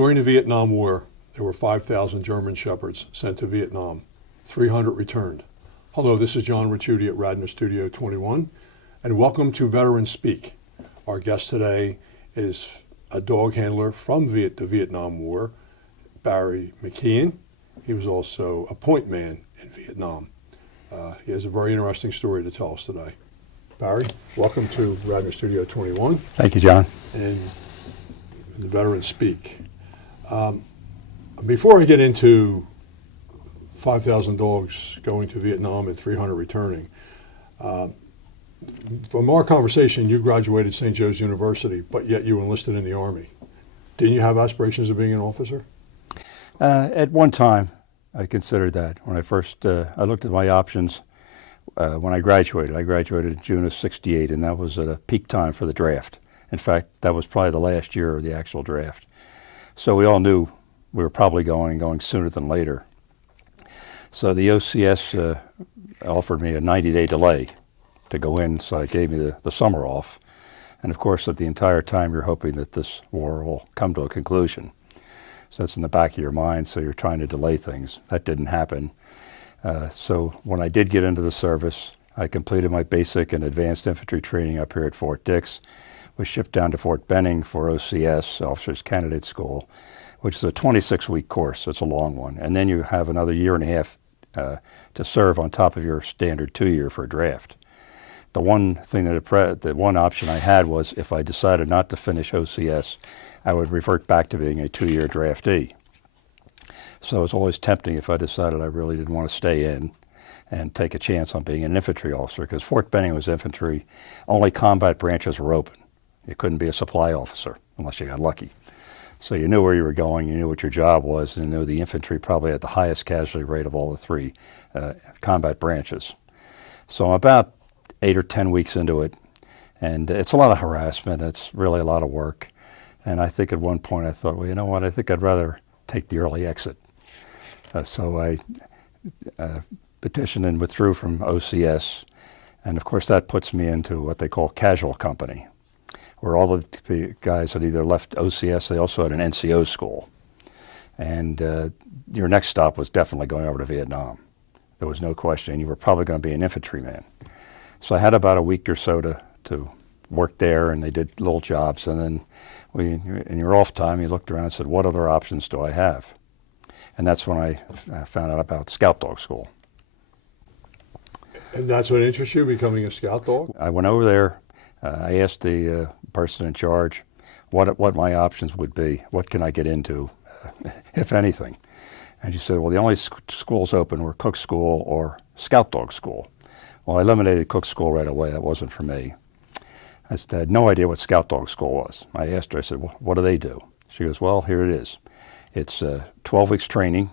During the Vietnam War, there were 5,000 German Shepherds sent to Vietnam. 300 returned. Hello, this is John Ricciuti at Radnor Studio 21, and welcome to Veterans Speak. Our guest today is a dog handler from the Vietnam War, Barry McKeon. He was also a point man in Vietnam. He has a very interesting story to tell us today. Barry, welcome to Radnor Studio 21. Thank you, John. And the Veterans Speak. Before I get into 5,000 dogs going to Vietnam and 300 returning, from our conversation, you graduated St. Joe's University, but yet you enlisted in the Army. Didn't you have aspirations of being an officer? At one time, I considered that. When I first, I looked at my options when I graduated. I graduated in June of '68, and that was at a peak time for the draft. In fact, that was probably the last year of the actual draft. So we all knew we were probably going sooner than later. So the OCS offered me a 90-day delay to go in, so it gave me the summer off. And of course, at the entire time, you're hoping that this war will come to a conclusion. So that's in the back of your mind, so you're trying to delay things. That didn't happen. So when I did get into the service, I completed my basic and advanced infantry training up here at Fort Dix, was shipped down to Fort Benning for OCS, Officers Candidate School, which is a 26-week course, so it's a long one. And then you have another year and a half to serve on top of your standard 2-year for a draft. The one thing the one option I had was if I decided not to finish OCS, I would revert back to being a 2-year draftee. So it was always tempting if I decided I really didn't want to stay in and take a chance on being an infantry officer, because Fort Benning was infantry. Only combat branches were open. You couldn't be a supply officer unless you got lucky. So you knew where you were going, you knew what your job was, and you knew the infantry probably had the highest casualty rate of all the three combat branches. So I'm about 8 or 10 weeks into it, and it's a lot of harassment. It's really a lot of work. And I think at one point I thought, well, you know what, I think I'd rather take the early exit. So I petitioned and withdrew from OCS, and of course that puts me into what they call casual company, where all the guys had either left OCS, they also had an NCO school. And your next stop was definitely going over to Vietnam. There was no question. You were probably going to be an infantryman. So I had about a week or so to work there, and they did little jobs. And then in your off time, you looked around and said, what other options do I have? And that's when I found out about Scout Dog School. And that's what interests you, becoming a scout dog? I went over there. I asked the person in charge what my options would be. What can I get into, if anything? And she said, well, the only schools open were Cook School or Scout Dog School. Well, I eliminated Cook School right away. That wasn't for me. I had no idea what Scout Dog School was. I asked her, I said, well, what do they do? She goes, well, here it is. It's 12 weeks training,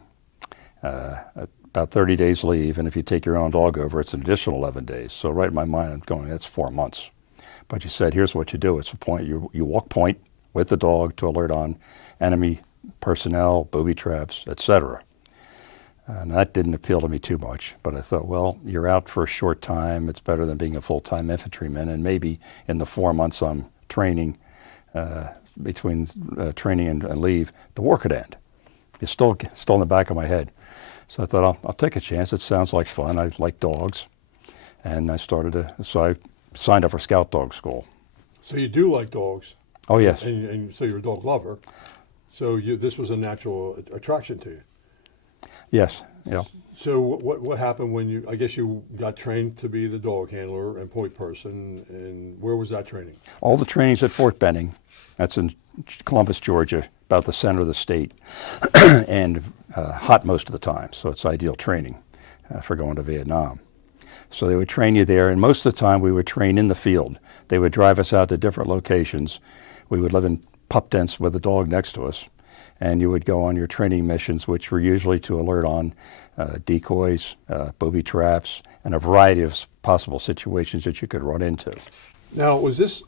about 30 days leave, and if you take your own dog over, it's an additional 11 days. So right in my mind, I'm going, that's 4 months. But you said, here's what you do. It's a point, you walk point with the dog to alert on enemy personnel, booby traps, etc. And that didn't appeal to me too much, but I thought, well, you're out for a short time. It's better than being a full-time infantryman, and maybe in the 4 months I'm training, between training and leave, the war could end. It's still in the back of my head. So I thought, I'll take a chance. It sounds like fun. I like dogs. And I so I signed up for Scout Dog School. So you do like dogs? Oh, yes. And so you're a dog lover. So this was a natural attraction to you? Yes, yeah. So what happened when I guess you got trained to be the dog handler and point person, and where was that training? All the training's at Fort Benning. That's in Columbus, Georgia, about the center of the state, and hot most of the time, so it's ideal training for going to Vietnam. So they would train you there, and most of the time we would train in the field. They would drive us out to different locations. We would live in pup tents with a dog next to us, and you would go on your training missions, which were usually to alert on decoys, booby traps, and a variety of possible situations that you could run into. Now, was this,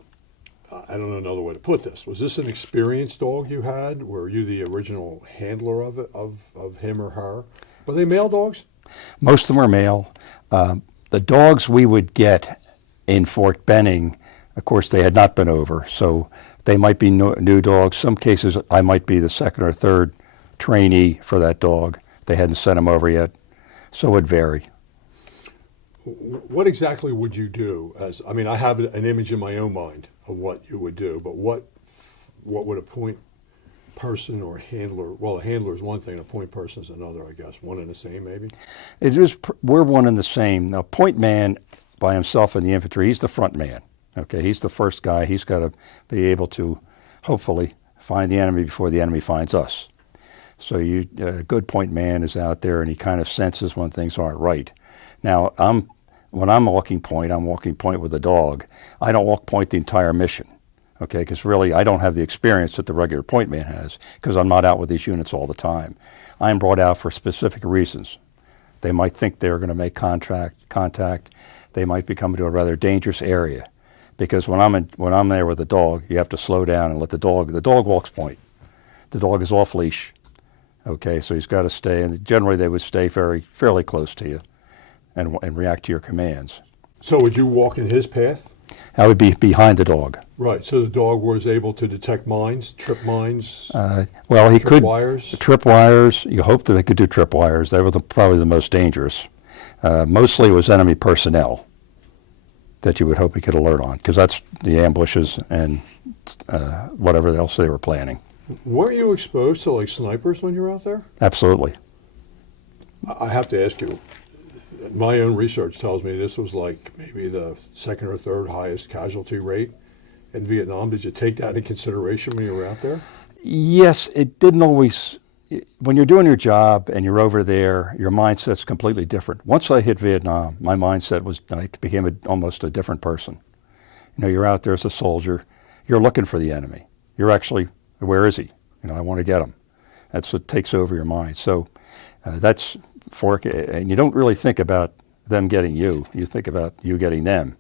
I don't know another way to put this, was this an experienced dog you had? Were you the original handler of it, of him or her? Were they male dogs? Most of them were male. The dogs we would get in Fort Benning, of course, they had not been over, so They might be new dogs. Some cases I might be the second or third trainee for that dog. They hadn't sent him over yet, so it would vary. What exactly would you do? I mean, I have an image in my own mind of what you would do, but what would a point person or handler? Well, a handler is one thing, a point person is another, I guess. One and the same, maybe? It is. We're one and the same. Now, point man by himself in the infantry, he's the front man. Okay, he's the first guy. He's got to be able to, hopefully, find the enemy before the enemy finds us. So a good point man is out there, and he kind of senses when things aren't right. Now, when I'm walking point with a dog. I don't walk point the entire mission, okay? Because really, I don't have the experience that the regular point man has, because I'm not out with these units all the time. I'm brought out for specific reasons. They might think they're going to make contact. They might be coming to a rather dangerous area, because when I'm there with a dog, you have to slow down and let the dog walks point. The dog is off leash, okay? So he's got to stay, and generally they would stay fairly close to you and react to your commands. So would you walk in his path? I would be behind the dog. Right, so the dog was able to detect mines, trip mines, well, he could wires? Trip wires. You hope that they could do trip wires. They were probably the most dangerous. Mostly it was enemy personnel that you would hope he could alert on, because that's the ambushes and whatever else they were planning. Weren't you exposed to like snipers when you were out there? Absolutely. I have to ask you, my own research tells me this was like maybe the second or third highest casualty rate in Vietnam. Did you take that into consideration when you were out there? Yes, it didn't always. When you're doing your job and you're over there, your mindset's completely different. Once I hit Vietnam, my mindset was, I became almost a different person. You know, you're out there as a soldier, you're looking for the enemy. You're actually, where is he? You know, I want to get him. That's what takes over your mind. So that's and you don't really think about them getting you. You think about you getting them,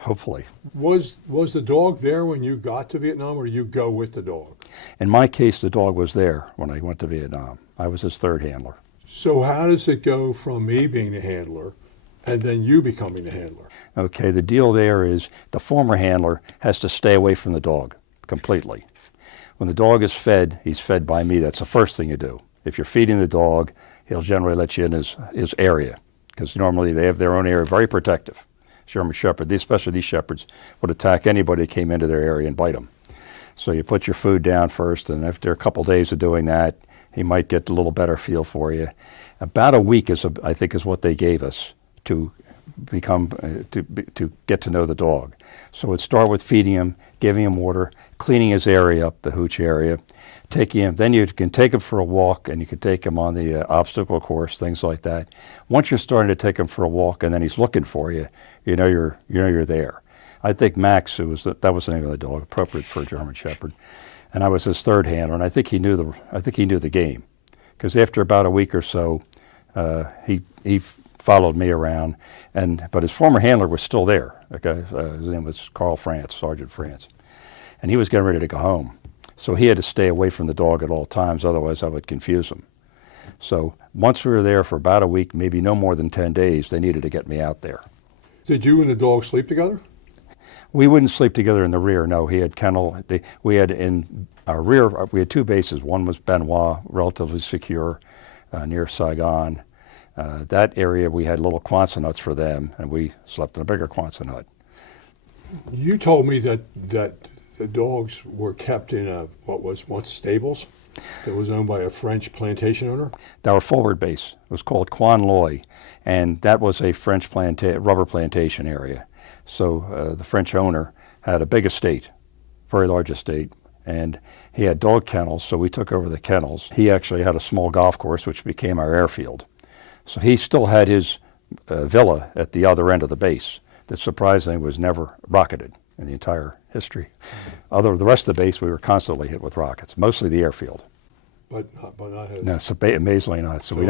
hopefully. Was the dog there when you got to Vietnam, or did you go with the dog? In my case, the dog was there when I went to Vietnam. I was his third handler. So how does it go from me being the handler and then you becoming the handler? Okay, the deal there is the former handler has to stay away from the dog completely. When the dog is fed, he's fed by me. That's the first thing you do. If you're feeding the dog, he'll generally let you in his area, because normally they have their own area, very protective. German Shepherd, especially these shepherds, would attack anybody that came into their area and bite them. So you put your food down first, and after a couple of days of doing that, he might get a little better feel for you. About a week I think is what they gave us to to get to know the dog. So it'd start with feeding him, giving him water, cleaning his area up, the hooch area, taking him. Then you can take him for a walk, and you can take him on the obstacle course, things like that. Once you're starting to take him for a walk, and then he's looking for you, you know you're there. I think Max, that was the name of the dog, appropriate for a German Shepherd, and I was his third handler, and I think he knew the game, because after about a week or so, he followed me around, but his former handler was still there. Okay, his name was Carl France, Sergeant France, and he was getting ready to go home. So he had to stay away from the dog at all times, otherwise I would confuse him. So once we were there for about a week, maybe no more than 10 days, they needed to get me out there. Did you and the dog sleep together? We wouldn't sleep together in the rear, no. He had kennel. We had in our rear, we had two bases. One was Benoit, relatively secure, near Saigon. That area, we had little Quonset huts for them, and we slept in a bigger Quonset hut. You told me that the dogs were kept in what was once stables that was owned by a French plantation owner? Our forward base, it was called Quan Loy, and that was a French rubber plantation area. So the French owner had a big estate, very large estate, and he had dog kennels, so we took over the kennels. He actually had a small golf course, which became our airfield. So he still had his villa at the other end of the base that surprisingly was never rocketed in the entire history. The rest of the base, we were constantly hit with rockets, mostly the airfield. But not his. No, amazingly not. So we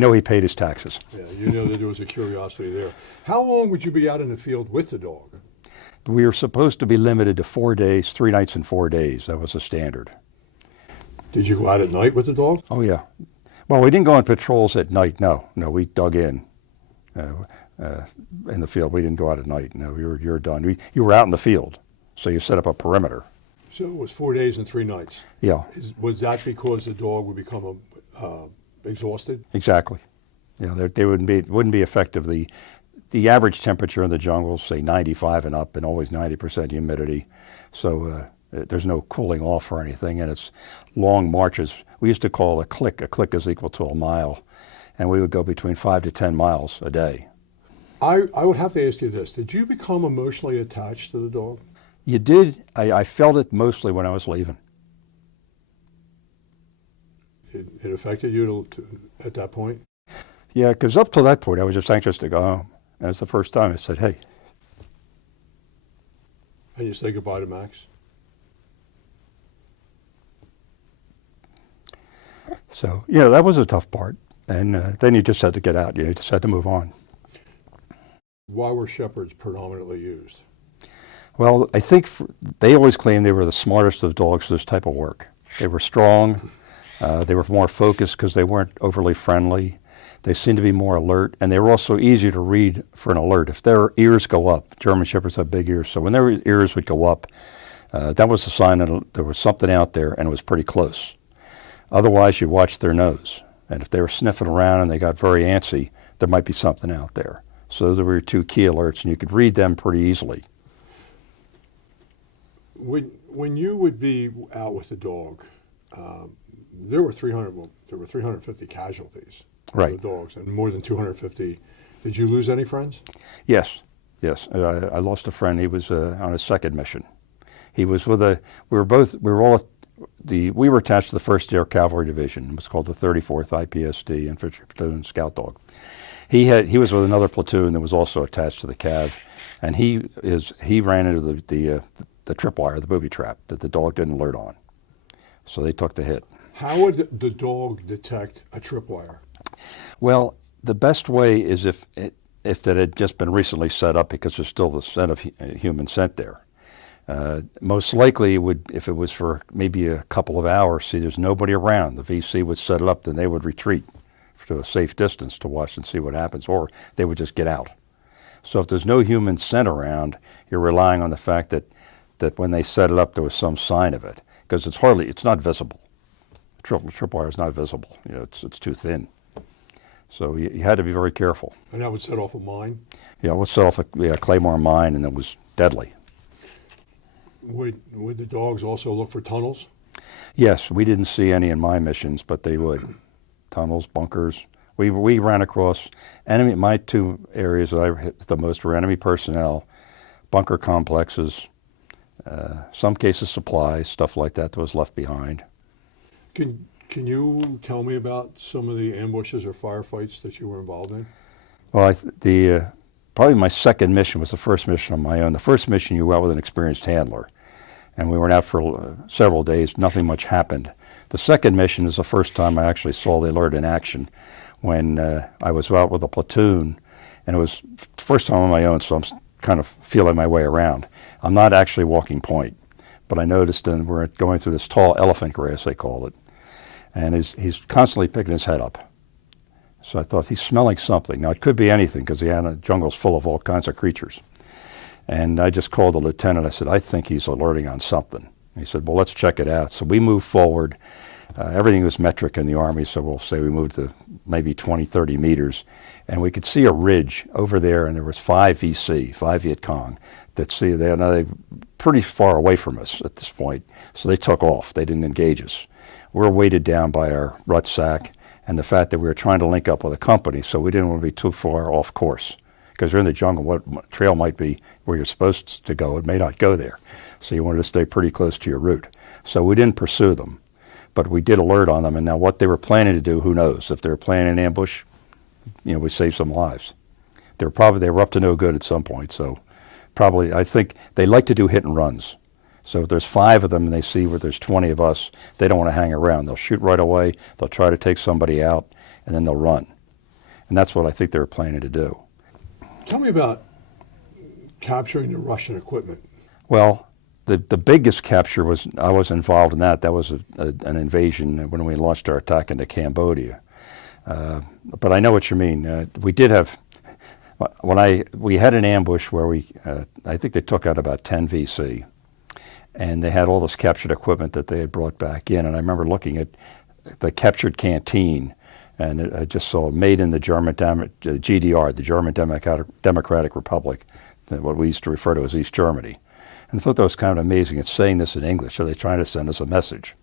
know he paid his taxes. Yeah, you know that there was a curiosity there. How long would you be out in the field with the dog? We were supposed to be limited to 4 days, 3 nights and 4 days. That was the standard. Did you go out at night with the dog? Oh yeah. Well, we didn't go on patrols at night. No, we dug in the field. We didn't go out at night. No, you were done. You were out in the field, so you set up a perimeter. So it was 4 days and 3 nights. Yeah, Was that because the dog would become exhausted? exactly. You know, they wouldn't be effective. The average temperature in the jungle is say 95 and up, and always 90% humidity. So there's no cooling off or anything, and it's long marches. We used to call a click. A click is equal to a mile, and we would go between 5 to 10 miles a day. I would have to ask you this. Did you become emotionally attached to the dog? You did. I felt it mostly when I was leaving. It affected you at that point? Yeah, because up till that point, I was just anxious to go home. And it's the first time I said, hey. And you say goodbye to Max? So, you know, that was a tough part. And then you just had to get out. You just had to move on. Why were shepherds predominantly used? Well, I think they always claimed they were the smartest of dogs for this type of work. They were strong. They were more focused because they weren't overly friendly. They seemed to be more alert, and they were also easier to read for an alert. If their ears go up, German Shepherds have big ears, so when their ears would go up, that was a sign that there was something out there and it was pretty close. Otherwise, you watch their nose, and if they were sniffing around and they got very antsy, there might be something out there. So those were your two key alerts, and you could read them pretty easily. When you would be out with the dog, there were 350 casualties. Right. Of the dogs, and more than 250. Did you lose any friends? Yes. I lost a friend. He was on his second mission. He was with we were attached to the 1st Air Cavalry Division. It was called the 34th IPSD Infantry Platoon Scout Dog. He was with another platoon that was also attached to the Cav, and he ran into the tripwire, the booby trap that the dog didn't alert on. So they took the hit. How would the dog detect a tripwire? Well, the best way is if that had just been recently set up, because there's still the scent of human scent there. Most likely, if it was for maybe a couple of hours, see there's nobody around, the VC would set it up, then they would retreat to a safe distance to watch and see what happens, or they would just get out. So if there's no human scent around, you're relying on the fact that when they set it up, there was some sign of it, because it's not visible. Tripwire is not visible. You know, it's too thin. So you had to be very careful. And that would set off a mine? Yeah, it would set off a Claymore mine, and it was deadly. Would the dogs also look for tunnels? Yes, we didn't see any in my missions, but they would. Tunnels, bunkers. We ran across enemy. My two areas that I hit the most were enemy personnel, bunker complexes, some cases supplies, stuff like that was left behind. Can you tell me about some of the ambushes or firefights that you were involved in? Well, probably my second mission was the first mission on my own. The first mission, you were out with an experienced handler, and we were out for several days. Nothing much happened. The second mission is the first time I actually saw the alert in action, when I was out with a platoon, and it was the first time on my own, so I'm kind of feeling my way around. I'm not actually walking point, but I noticed that we're going through this tall elephant grass, they call it, and he's constantly picking his head up. So I thought, he's smelling something. Now, it could be anything, because the jungle's full of all kinds of creatures. And I just called the lieutenant. I said, I think he's alerting on something. And he said, well, let's check it out. So we moved forward. Everything was metric in the Army, so we'll say we moved to maybe 20, 30 meters. And we could see a ridge over there, and there was 5 Viet Cong, they're pretty far away from us at this point. So they took off. They didn't engage us. We're weighted down by our rucksack and the fact that we were trying to link up with a company, so we didn't want to be too far off course. Because you're in the jungle, what trail might be where you're supposed to go, it may not go there. So you wanted to stay pretty close to your route. So we didn't pursue them, but we did alert on them. And now what they were planning to do, who knows? If they were planning an ambush, we saved some lives. They were up to no good at some point. So probably, I think they like to do hit and runs. So if there's 5 of them and they see where there's 20 of us, they don't want to hang around. They'll shoot right away. They'll try to take somebody out, and then they'll run. And that's what I think they were planning to do. Tell me about capturing the Russian equipment. Well, the biggest capture I was involved in that. That was an invasion when we launched our attack into Cambodia. But I know what you mean. We did have, we had an ambush where I think they took out about 10 VC. and they had all this captured equipment that they had brought back in. And I remember looking at the captured canteen, and I just saw made in the GDR, the German Democratic Republic, what we used to refer to as East Germany. And I thought that was kind of amazing. It's saying this in English. Are they trying to send us a message?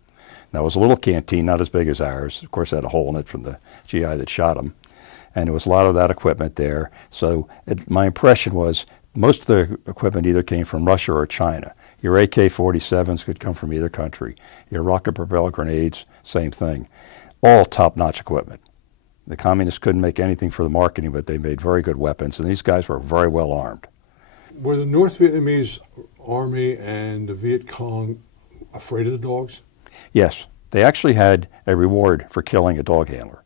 Now, it was a little canteen, not as big as ours. Of course, it had a hole in it from the GI that shot him. And there was a lot of that equipment there. So my impression was most of the equipment either came from Russia or China. Your AK-47s could come from either country. Your rocket-propelled grenades, same thing. All top-notch equipment. The communists couldn't make anything for the marketing, but they made very good weapons, and these guys were very well armed. Were the North Vietnamese Army and the Viet Cong afraid of the dogs? Yes. They actually had a reward for killing a dog handler.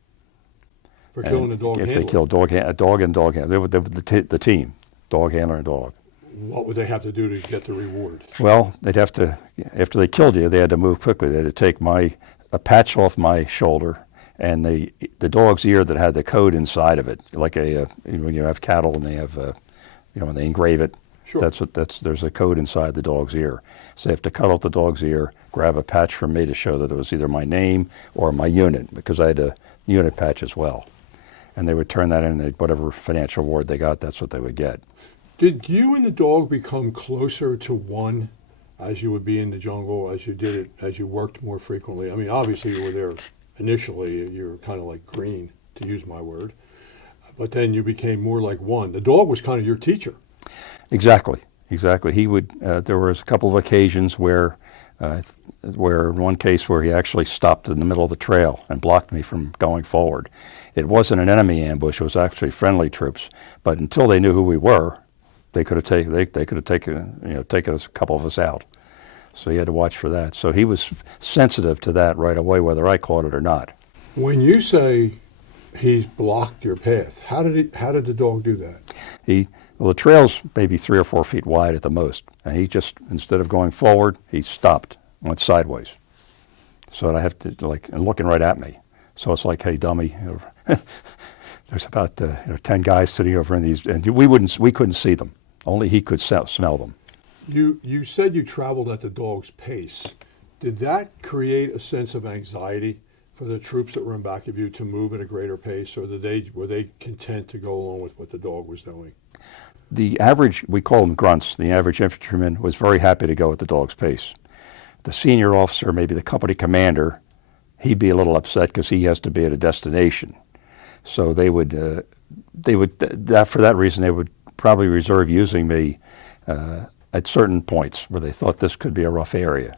For killing a dog handler? If they killed a dog and dog handler. They were the team, dog handler and dog. What would they have to do to get the reward? Well, they'd have to, after they killed you, they had to move quickly. They had to take a patch off my shoulder and the dog's ear that had the code inside of it, like when you have cattle and they have, when they engrave it. Sure. There's a code inside the dog's ear. So they have to cut off the dog's ear, grab a patch from me to show that it was either my name or my unit, because I had a unit patch as well. And they would turn that in, and whatever financial reward they got, that's what they would get. Did you and the dog become closer to one as you would be in the jungle, as you worked more frequently? I mean, obviously you were there initially, you were kind of like green, to use my word, but then you became more like one. The dog was kind of your teacher. Exactly. He would. There was a couple of occasions where in one case where he actually stopped in the middle of the trail and blocked me from going forward. It wasn't an enemy ambush; it was actually friendly troops. But until they knew who we were, they could have taken us, a couple of us out. So he had to watch for that. So he was sensitive to that right away, whether I caught it or not. When you say he blocked your path, how did the dog do that? Well, the trail's maybe 3 or 4 feet wide at the most, and he just, instead of going forward, he stopped, went sideways. So I have to, and looking right at me. So it's like, hey, dummy, there's about 10 guys sitting over in these, and we couldn't see them. Only he could smell them. You said you traveled at the dog's pace. Did that create a sense of anxiety for the troops that were in back of you to move at a greater pace, or were they content to go along with what the dog was doing? The average, we call them grunts, the average infantryman was very happy to go at the dog's pace. The senior officer, maybe the company commander, he'd be a little upset because he has to be at a destination. So for that reason, they would probably reserve using me at certain points where they thought this could be a rough area.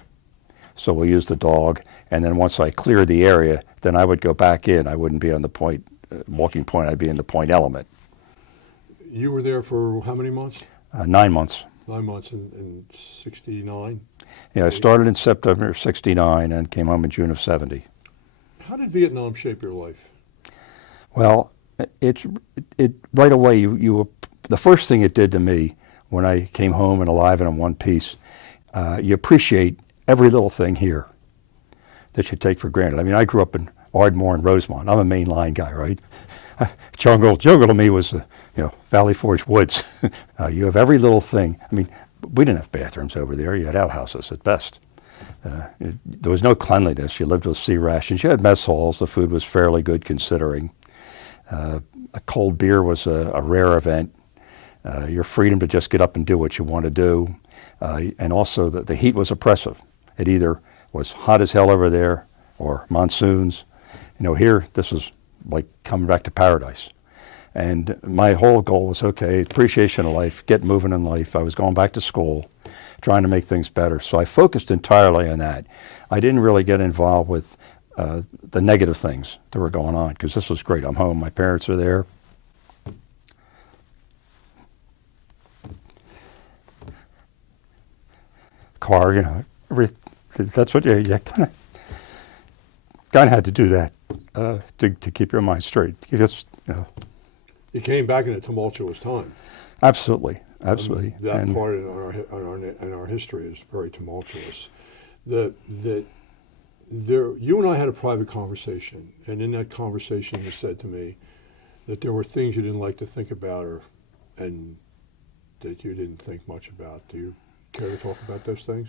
So we'll use the dog, and then once I cleared the area, then I would go back in. I wouldn't be on the point, walking point, I'd be in the point element. You were there for how many months? 9 months. 9 months in 69? Yeah, I started in September of 69 and came home in June of 70. How did Vietnam shape your life? Well, it right away, the first thing it did to me when I came home and alive and in one piece, you appreciate every little thing here that you take for granted. I mean, I grew up in Ardmore and Rosemont. I'm a main line guy, right? Jungle to me was Valley Forge Woods. You have every little thing. I mean, we didn't have bathrooms over there. You had outhouses at best. There was no cleanliness. You lived with sea rations. You had mess halls. The food was fairly good considering. A cold beer was a rare event. Your freedom to just get up and do what you want to do. And also the heat was oppressive. It either was hot as hell over there or monsoons. Here, this was like coming back to paradise. And my whole goal was, okay, appreciation of life, get moving in life. I was going back to school, trying to make things better. So I focused entirely on that. I didn't really get involved with the negative things that were going on, because this was great. I'm home, my parents are there. Car, that's what you kind of had to do that to keep your mind straight. You came back in a tumultuous time. Absolutely. That part in our history is very tumultuous. You and I had a private conversation, and in that conversation you said to me that there were things you didn't like to think about, and that you didn't think much about. Do you care to talk about those things?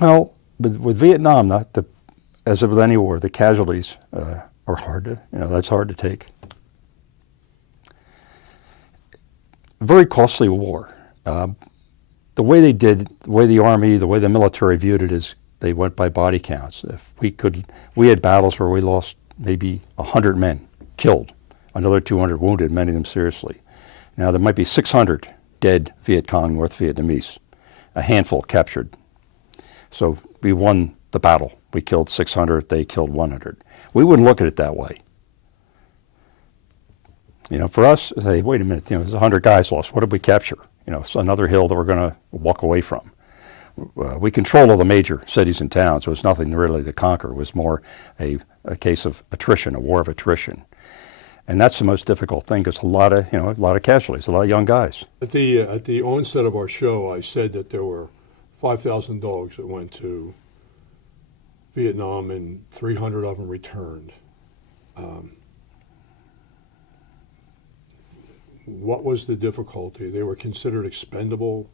Well, with Vietnam, as with any war, the casualties are hard to, that's hard to take. Very costly war. The way the way the Army, the way the military viewed it is they went by body counts. If we had battles where we lost maybe 100 men killed, another 200 wounded, many of them seriously. Now there might be 600 dead Viet Cong North Vietnamese, a handful captured. So we won the battle. We killed 600, they killed 100. We wouldn't look at it that way. For us, say, wait a minute, there's 100 guys lost. What did we capture? It's another hill that we're going to walk away from. We controlled all the major cities and towns. There was nothing really to conquer. It was more a case of attrition, a war of attrition. And that's the most difficult thing because a lot of casualties, a lot of young guys. At the onset of our show, I said that there were 5,000 dogs that went to Vietnam and 300 of them returned. What was the difficulty? They were considered expendable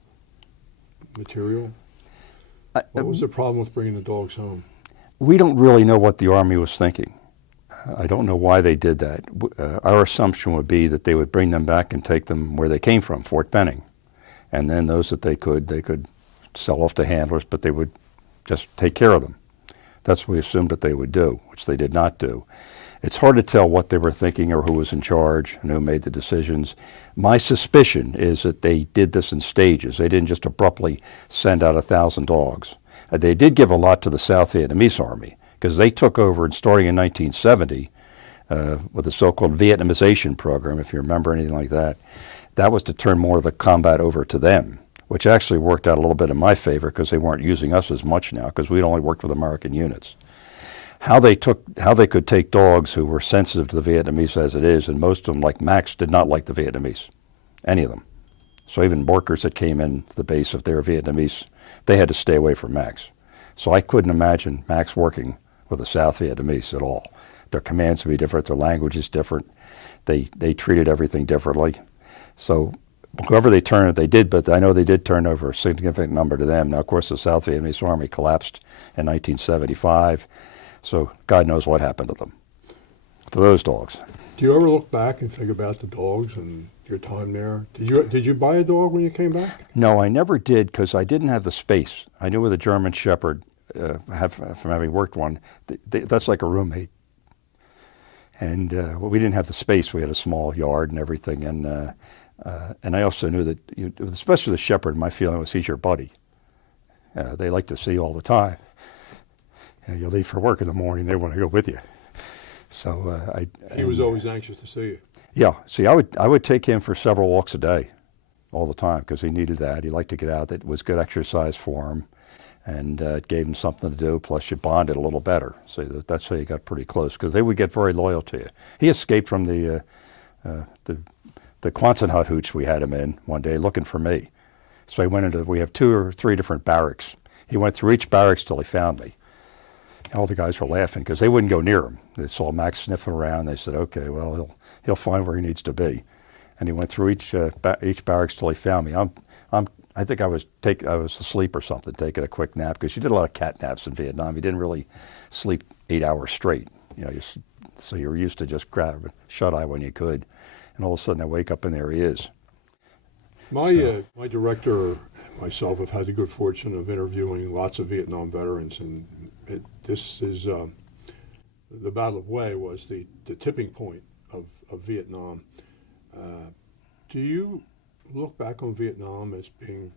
material? What was the problem with bringing the dogs home? We don't really know what the Army was thinking. I don't know why they did that. Our assumption would be that they would bring them back and take them where they came from, Fort Benning. And then those that they could sell off to handlers, but they would just take care of them. That's what we assumed that they would do, which they did not do. It's hard to tell what they were thinking or who was in charge and who made the decisions. My suspicion is that they did this in stages. They didn't just abruptly send out 1,000 dogs. They did give a lot to the South Vietnamese Army because they took over, and starting in 1970, with the so-called Vietnamization program, if you remember anything like that, that was to turn more of the combat over to them, which actually worked out a little bit in my favor because they weren't using us as much now because we'd only worked with American units. How they could take dogs who were sensitive to the Vietnamese as it is, and most of them, like Max, did not like the Vietnamese, any of them. So even workers that came into the base, if they were Vietnamese, they had to stay away from Max. So I couldn't imagine Max working with the South Vietnamese at all. Their commands would be different, their language is different. They treated everything differently. So whoever they turned, they did, but I know they did turn over a significant number to them. Now, of course, the South Vietnamese Army collapsed in 1975. So God knows what happened to them, to those dogs. Do you ever look back and think about the dogs and your time there? Did you buy a dog when you came back? No, I never did because I didn't have the space. I knew with a German Shepherd, from having worked one, that's like a roommate. And we didn't have the space. We had a small yard and everything. And I also knew that, especially the Shepherd, my feeling was he's your buddy. They like to see you all the time. You leave for work in the morning, they want to go with you. So he was always anxious to see you. Yeah. See, I would take him for several walks a day, all the time, because he needed that. He liked to get out. It was good exercise for him, and it gave him something to do. Plus, you bonded a little better. So that's how you got pretty close, because they would get very loyal to you. He escaped from the Quonset hut hooch we had him in one day, looking for me. So he went into. We have 2 or 3 different barracks. He went through each barracks till he found me. All the guys were laughing because they wouldn't go near him. They saw Max sniffing around. They said, "Okay, well, he'll find where he needs to be." And he went through each barracks till he found me. I think I was asleep or something, taking a quick nap because you did a lot of cat naps in Vietnam. You didn't really sleep 8 hours straight. So you were used to just grab a shut eye when you could. And all of a sudden, I wake up and there he is. My director and myself have had the good fortune of interviewing lots of Vietnam veterans, and this is the Battle of Hue was the tipping point of Vietnam. Do you look back on Vietnam as being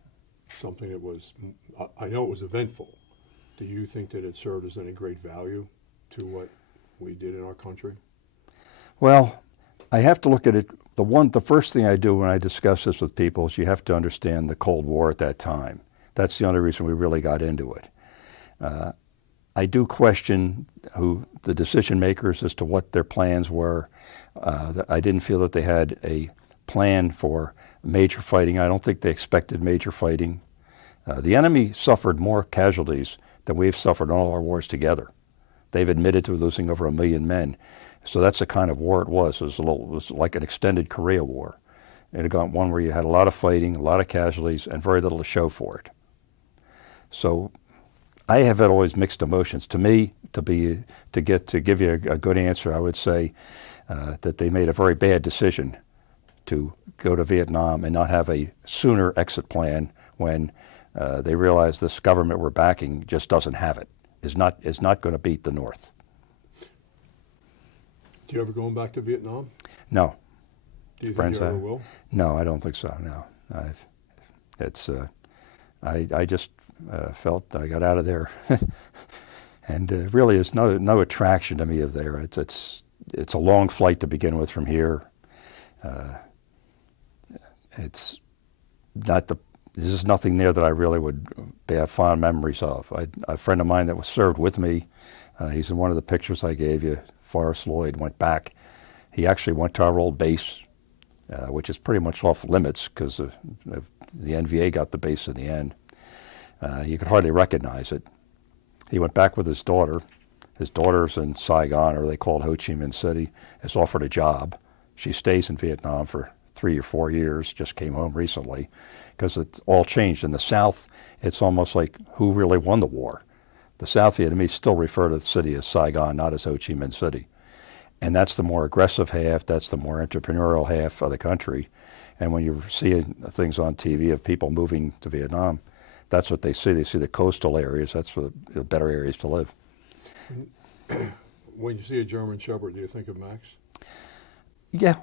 something that was, I know it was eventful. Do you think that it served as any great value to what we did in our country? Well, I have to look at it. The first thing I do when I discuss this with people is you have to understand the Cold War at that time. That's the only reason we really got into it. I do question the decision makers as to what their plans were. I didn't feel that they had a plan for major fighting. I don't think they expected major fighting. The enemy suffered more casualties than we've suffered in all our wars together. They've admitted to losing over 1 million men. So that's the kind of war it was. It was like an extended Korea War. It had gone one where you had a lot of fighting, a lot of casualties, and very little to show for it. So I have had always mixed emotions. To me, to give you a good answer, I would say that they made a very bad decision to go to Vietnam and not have a sooner exit plan when they realized this government we're backing just doesn't have it. Is not going to beat the North. Do you ever going back to Vietnam? No. Do you think you ever will? No, I don't think so. No, I just felt I got out of there, and really, there's no attraction to me of there. It's a long flight to begin with from here. There's nothing there that I really would have fond memories of. A friend of mine that was served with me, he's in one of the pictures I gave you. Forrest Lloyd went back. He actually went to our old base, which is pretty much off limits because the NVA got the base in the end. You could hardly recognize it. He went back with his daughter. His daughter's in Saigon, or they call it Ho Chi Minh City, is offered a job. She stays in Vietnam for 3 or 4 years, just came home recently, because it's all changed. In the South, it's almost like who really won the war. The South Vietnamese still refer to the city as Saigon, not as Ho Chi Minh City. And that's the more aggressive half, that's the more entrepreneurial half of the country. And when you see things on TV of people moving to Vietnam, that's what they see. They see the coastal areas, that's the better areas to live. When you see a German Shepherd, do you think of Max? Yeah.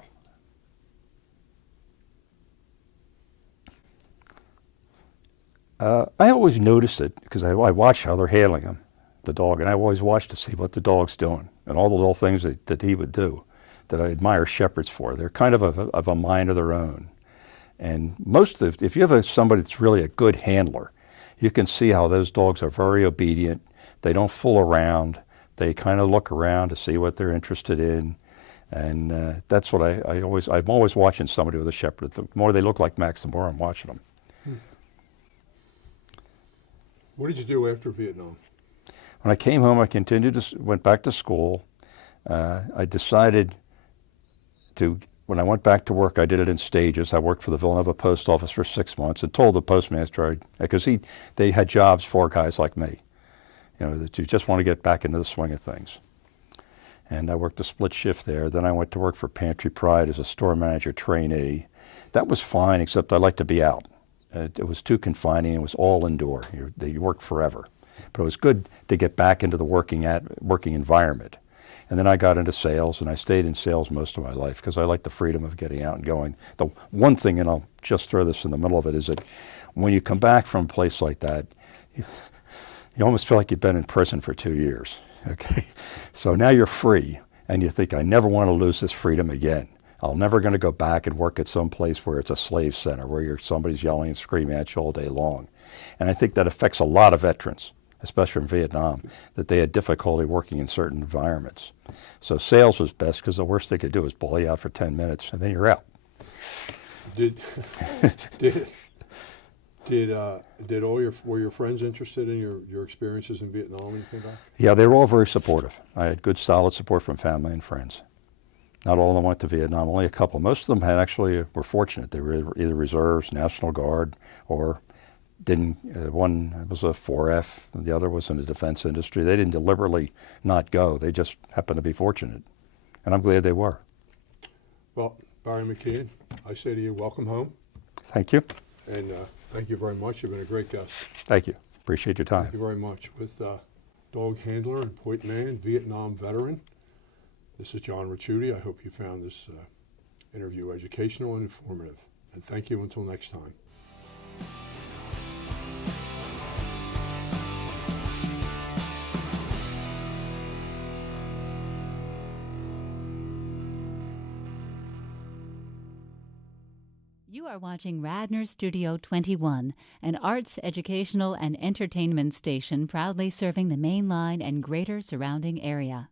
I always notice it because I watch how they're handling him, the dog, and I always watch to see what the dog's doing and all the little things that he would do that I admire shepherds for. They're kind of a mind of their own. And if you have somebody that's really a good handler, you can see how those dogs are very obedient. They don't fool around. They kind of look around to see what they're interested in. And that's what I'm always watching somebody with a shepherd. The more they look like Max, the more I'm watching them. What did you do after Vietnam? When I came home, I went back to school. I decided when I went back to work, I did it in stages. I worked for the Villanova Post Office for 6 months and told the postmaster, because they had jobs for guys like me, that you just want to get back into the swing of things. And I worked a split shift there. Then I went to work for Pantry Pride as a store manager trainee. That was fine, except I liked to be out. It was too confining. It was all indoor. You worked forever. But it was good to get back into the working environment. And then I got into sales, and I stayed in sales most of my life because I like the freedom of getting out and going. The one thing, and I'll just throw this in the middle of it, is that when you come back from a place like that, you almost feel like you've been in prison for 2 years. Okay, so now you're free, and you think, I never want to lose this freedom again. I'm never going to go back and work at some place where it's a slave center, where somebody's yelling and screaming at you all day long. And I think that affects a lot of veterans, especially from Vietnam, that they had difficulty working in certain environments. So sales was best because the worst they could do is blow you out for 10 minutes, and then you're out. Were your friends interested in your experiences in Vietnam when you came back? Yeah, they were all very supportive. I had good, solid support from family and friends. Not all of them went to Vietnam, only a couple. Most of them were fortunate. They were either reserves, National Guard, or didn't. One was a 4F, and the other was in the defense industry. They didn't deliberately not go. They just happened to be fortunate, and I'm glad they were. Well, Barry McKeon, I say to you, welcome home. Thank you. And thank you very much. You've been a great guest. Thank you. Appreciate your time. Thank you very much. With dog handler and point man, Vietnam veteran, this is John Ricciuti. I hope you found this interview educational and informative. And thank you until next time. You are watching Radnor Studio 21, an arts, educational, and entertainment station proudly serving the Main Line and greater surrounding area.